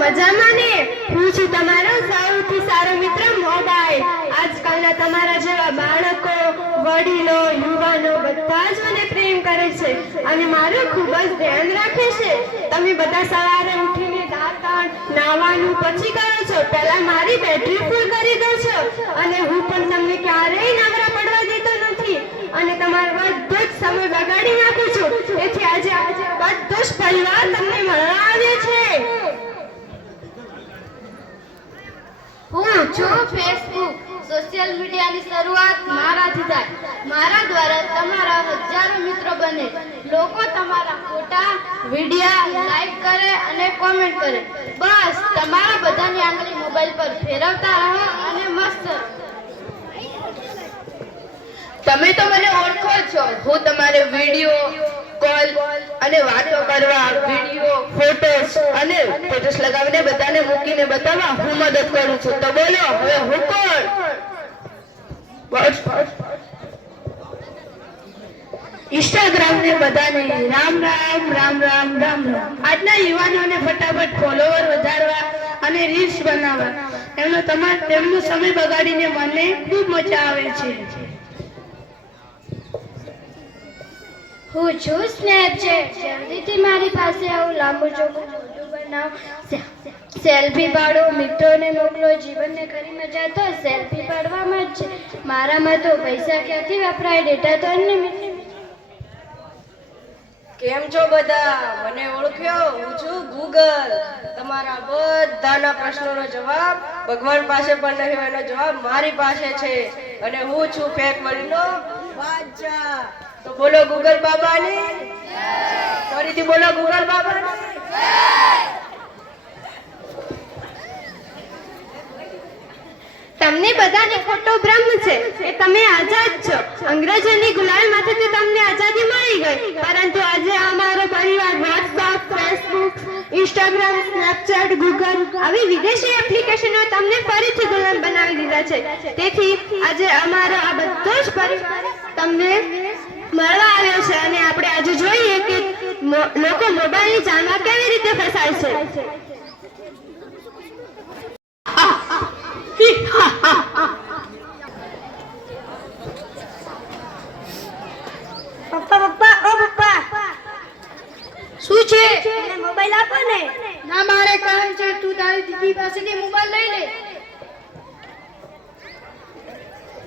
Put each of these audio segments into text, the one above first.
મજામાં ને? હું છું તમારો સૌથી સારો મિત્ર મોબાઈલ. આજકાલના તમારા જેવા બાળકો, વડીલો, યુવાનો બધા જ મને પ્રેમ કરે છે અને મારું ખૂબ જ ધ્યાન રાખે છે. તમે બધા સવારે ઉઠીને દાંતણ નાવાનું પછી કરો છો, પહેલા મારી બેટરી ફૂલ કરી દો છો અને હું પણ તમને ક્યારેય નવરા પડવા દેતો નથી અને તમારો બધો જ સમય બગાડી નાખું છું. તેથી આજે બધો જ પરિવાર તમને મળવા આવ્યો છે. હું છું ફેસબુક. સોશિયલ મીડિયાની શરૂઆત મારાથી થાય. મારા દ્વારા તમારા હજારો મિત્રો બને. લોકો તમારા ફોટા, વિડિયા લાઈક કરે અને કોમેન્ટ કરે. બસ તમારા બધાની આંગળી મોબાઈલ પર ફેરવતા રહો અને મસ્ત રહો. તમે તો મને ઓળખો છો. હું તમારે વિડિયો કોલ અને વાતો કરવા, વિડિયો ફોટોસ અને સ્ટેટસ લગાવીને બધાને મૂકીને બતાવવા હું મદદ કરું છું. તો બોલો હવે હું કોણ? ઇન્સ્ટાગ્રામ ને બધાને રામ રામ રામ રામ રામ રામ. આજના યુવાનોને ફટાફટ ફોલોવર વધારવા અને રીલ્સ બનાવવા તેમનો સમય બગાડીને મને ખૂબ મજા આવે છે. હું છું સ્નેપચેટ. જલ્દીથી મારી પાસે આવું લાંબુ ચોખ્ખું બનાવો, સેલ્ફી પાડો, મિત્રોને મોકલો. જીવનને ખરી મજા તો સેલ્ફી પાડવામાં જ છે. મારામાં તો પૈસા ક્યાંથી વપરાય, ડેટા તો અનલિમિટેડ. કેમ છો બધા? મને ઓળખ્યો? હું છું ગૂગલ. તમારા બધાના પ્રશ્નોનો જવાબ ભગવાન પાસે પણ નહીં હોય, એનો જવાબ મારી પાસે છે અને હું છું ફેક વર્લ્ડનો બાદશાહ. તો બોલો ગૂગલ બાબાની જય. ફરીથી બોલો ગૂગલ બાબાની જય. તમને બધાને ખોટો ભ્રમ છે કે તમે આઝાદ છો. અંગ્રેજોની ગુલામીમાંથી તમને આઝાદી મળી ગઈ, પરંતુ આજે અમારો પરિવાર WhatsApp, Facebook, Instagram, Snapchat, Google આવી વિદેશી એપ્લિકેશનો તમને ફરીથી ગુલામ બનાવી દીધા છે. તેથી આજે અમારો આ બધો જ પરિવાર તમને મળવા આવ્યો છે અને આપણે આજે જોઈએ કે લોકો મોબાઈલની જાણમાં કેવી રીતે ફસાય છે. શું છે? મોબાઈલ આપો ને. ના, મારે કામ છે. તું તારી દીદી પાસેથી મોબાઈલ લઈ લે.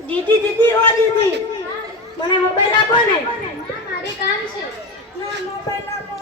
દીદી દીદી ઓ દીદી, મને મોબાઈલ આપો ને. મારે કામ છે. ના, મોબાઈલ આપો.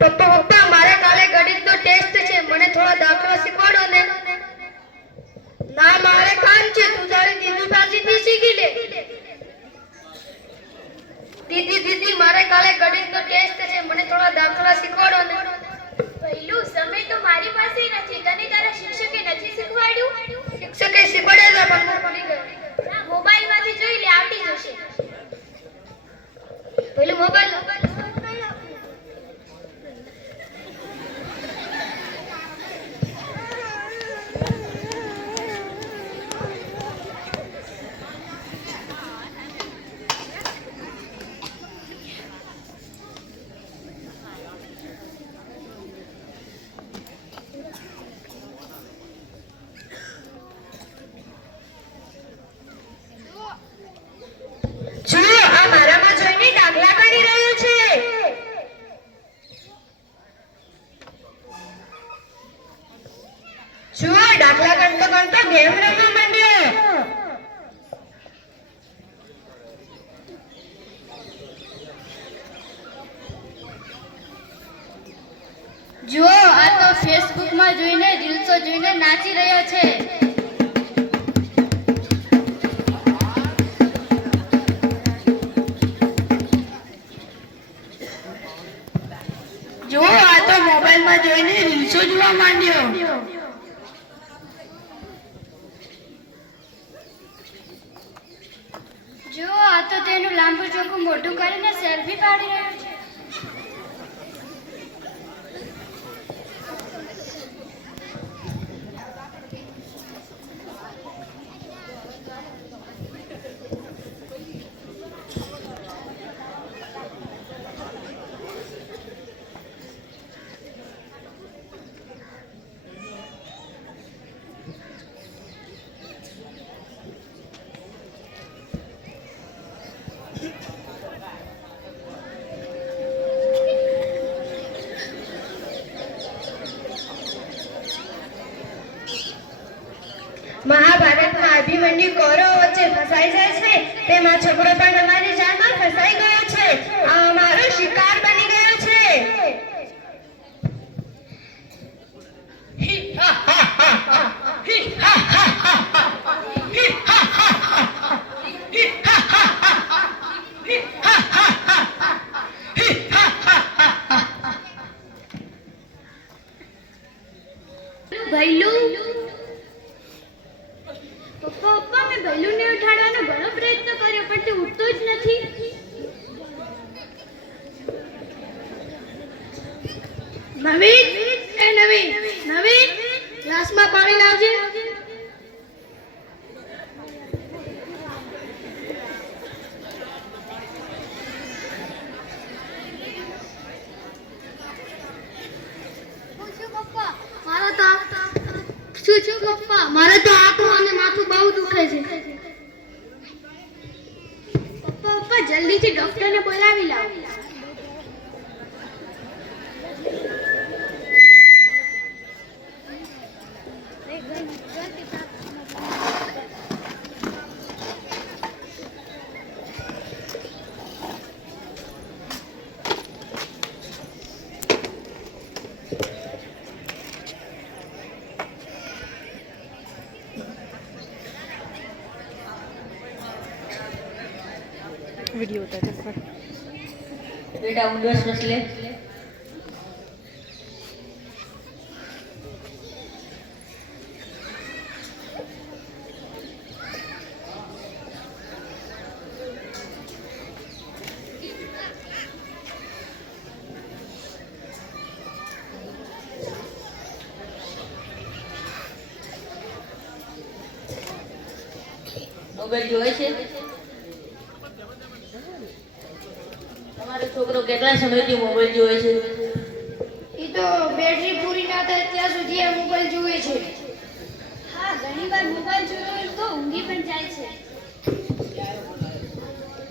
પપ્પા મારે કાલે ગણિતનો ટેસ્ટ છે, મને થોડા દાખલા શીખવાડો ને. ના, મારે કામ છે. તું તારી દીદી પાસેથી શીખી લે. દીદી મારે કાલે ગણિતનો ટેસ્ટ છે, મને થોડા દાખલા શીખવાડો ને. પહેલું સમય તો મારી પાસે નથી. તને તારા શિક્ષકે નથી શીખવાડ્યું? શિક્ષકે શીખવાડ્યા પણ મને ભૂલી ગયો. ના, મોબાઈલમાંથી જોઈ લે, આવડી જશે. પેલું મોબાઈલ જુઓ, આ મારામાં જોઈને દાખલા કરી રહ્યો છે. જુઓ, દાખલા કરતો કરતો ગેમ રમવા માંડ્યો. જુઓ, આ તો ફેસબુકમાં જોઈને રીલ્સો જોઈને નાચી રહ્યો છે. જો આ તો મોબાઈલમાં જોઈને રીલ્સો જોવા માંડ્યો. જો આ તો તેનું લાંબુ ચોખ્ખું મોઢું કરીને સેલ્ફી પાડી રહ્યો છે. મહાભારતમાં અભિમન્યુ કૌરવો વચ્ચે ફસાઈ જાય છે, તેમાં છોકરો પણ અમારી જાળમાં ફસાઈ ગયો છે. આ અમારો શિકાર બની ગયો છે. ભૈલું પપ્પા મેં ભૈલુંને ઉઠાડવાનો ઘણો પ્રયત્ન કર્યો પણ તે ઉઠતો જ નથી. નવીન, એ નવીન, નવીન, ગ્લાસમાં પાણી લાવજે. પપ્પા મારે તો આંખો અને માથું બહુ દુખે છે. પપ્પા જલ્દીથી ડોક્ટરને બોલાવી લાવો. बेटा ऊंडो श्वास ले. મોબાઈલ જોવે છે? તમારો છોકરો કેટલા સમયથી મોબાઈલ જોવે છે? એ તો બેટરી પૂરી ના થાય ત્યાં સુધી આ મોબાઈલ જુએ છે. હા, ઘણીવાર મોબાઈલ જોયો તો ઊંઘી પણ જાય છે.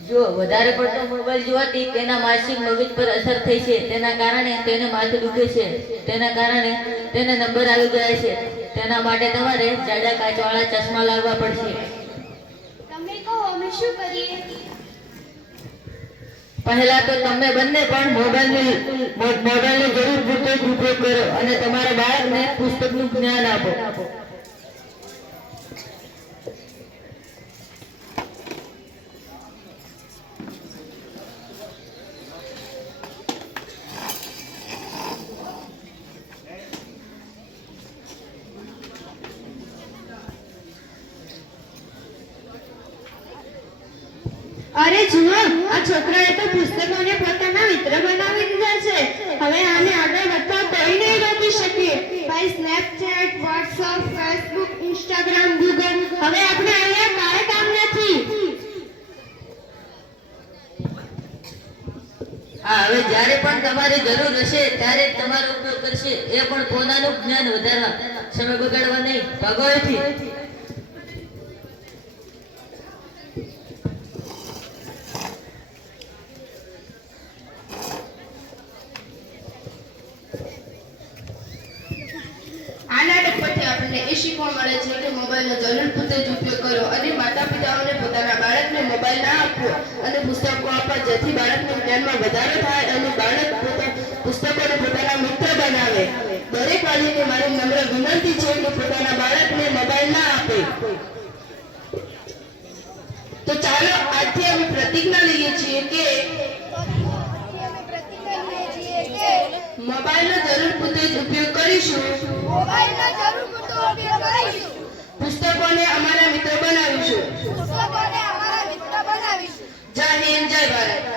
જો વધારે પડતો મોબાઈલ જોવાથી તેના માનસિક મગજ પર અસર થઈ છે. તેના કારણે તેને માથું દુખે છે. તેના કારણે તેને નંબર આવી ગયા છે. તેના માટે તમારે જાડા કાચવાળા ચશ્મા લાવવા પડશે. તમે કહો અમે શું કરીએ? પહેલા તો તમે બંને પણ મોબાઈલનો જરૂર પૂરતો જ ઉપયોગ કરો અને તમારા બાળકને પુસ્તકનું જ્ઞાન આપો. અરે જુઓ, આ છોકરાએ તો પુસ્તકોને પોતાના મિત્ર બનાવી દીધા છે. હવે આને આગળ વધતા કોઈ નહીં રોકી શકે. ભાઈ Snapchat, WhatsApp, Facebook, Instagram, Google, હવે આપણે અહીંયા કાંઈ કામ નથી. હા, હવે જ્યારે પણ તમારી જરૂર હશે ત્યારે જ તમારો ઉપયોગ કરશે. એ પણ પોતાનું જ્ઞાન વધારવા, સમય બગાડવા નહીં. ભાગોથી આ નાટક પરથી આપણને એ શીખવા મળે છે કે મોબાઈલનો જરૂર પૂરતો જ ઉપયોગ કરો અને માતા પિતાઓને પોતાના બાળકને મોબાઈલ ના આપવો અને પુસ્તકો આપવા, જેથી બાળકના જ્ઞાનમાં વધારો થાય અને બાળક પુસ્તકોને પોતાના મિત્ર બનાવે. દરેક વાલીને મારી નમ્ર વિનંતી છે કે પોતાના બાળકને મોબાઈલ ના આપે. તો ચાલો આજથી અમે પ્રતિજ્ઞા લઈએ છીએ કે મોબાઈલ મોબાઈલનો જરૂર પૂરતો જ ઉપયોગ કરીશું. પુસ્તકોને અમારા મિત્ર બનાવીશું. જય હિન્દ, જય ભારત.